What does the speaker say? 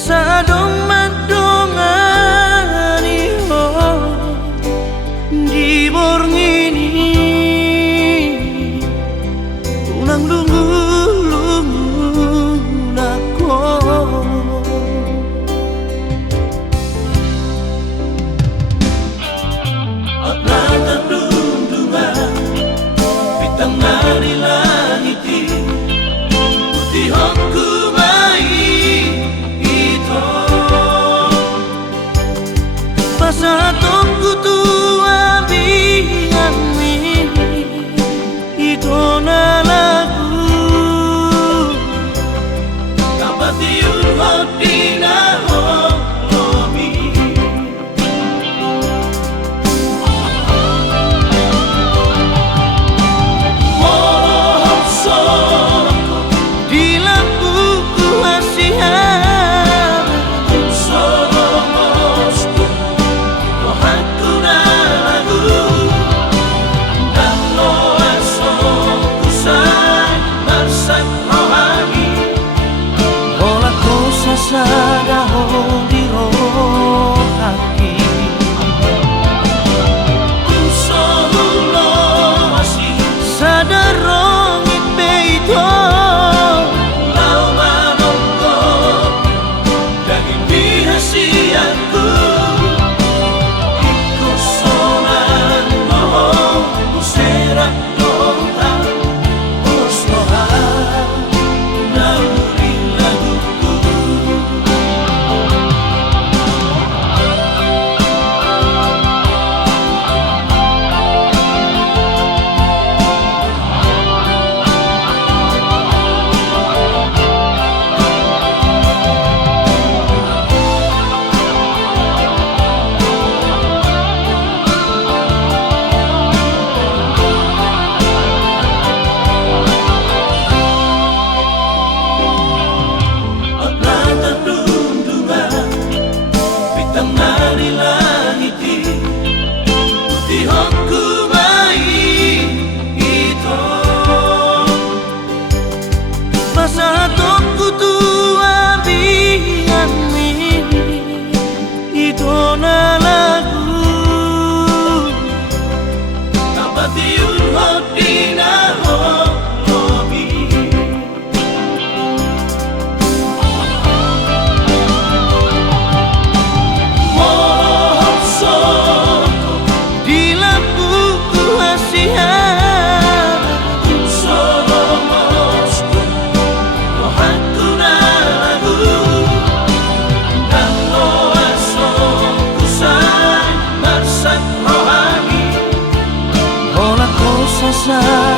Masa dongan iho di borngini ulang lungu nako atna terdundungan bintang dari langit putih hongku sa tunggu tua biangmi ito na lagu dapat diulhot di nahomi morohong soko di lampuku hasihan sada di rohaki usohulo masih sadar rongit beito lau manongko daging bihasianku ikut sonan mohon muserak lontar oslohan sa